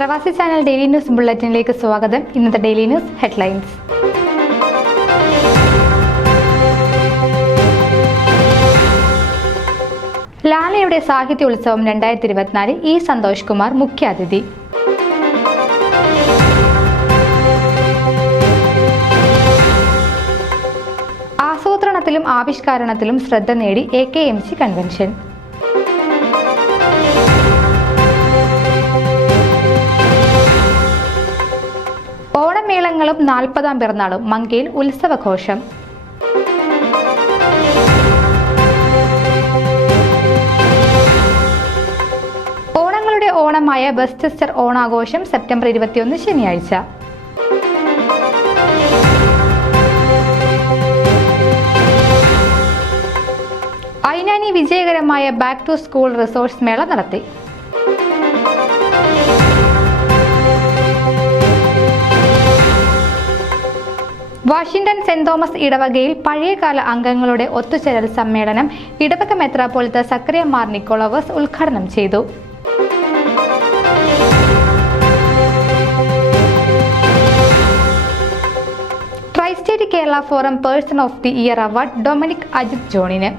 പ്രവാസി channel daily news ബുള്ളറ്റിനിലേക്ക് സ്വാഗതം. ഇന്നത്തെ ഡെയിലി ന്യൂസ് ഹെഡ്ലൈൻസ്. ലാലയുടെ സാഹിത്യോത്സവം 2024 ഇ സന്തോഷ് കുമാർ മുഖ്യാതിഥി. ആസൂത്രണത്തിലും ആവിഷ്കാരത്തിലും ശ്രദ്ധ നേടി AKMC കൺവെൻഷൻ. ഓണമേളങ്ങളും 40ാം പിറന്നാളും മങ്കയിൽ ഉത്സവഘോഷം. ഓണങ്ങളുടെ ഓണമായ വെസ്റ്റ്ചെസ്റ്റർ ഓണാഘോഷം സെപ്റ്റംബർ 21 ശനിയാഴ്ച. ഐനാനി വിജയകരമായ ബാക്ക് ടു സ്കൂൾ റിസോഴ്സ് മേള നടത്തി. വാഷിംഗ്ടൺ സെന്റ് തോമസ് ഇടവകയിൽ പഴയകാല അംഗങ്ങളുടെ ഒത്തുചേരൽ സമ്മേളനം ഇടവക മെത്രാപ്പോലിത്ത സക്കറിയ മാർ നിക്കോളാവസ് ഉദ്ഘാടനം ചെയ്തു. Tri state Kerala forum person of the year award Dominic Ajith ജോണിന്.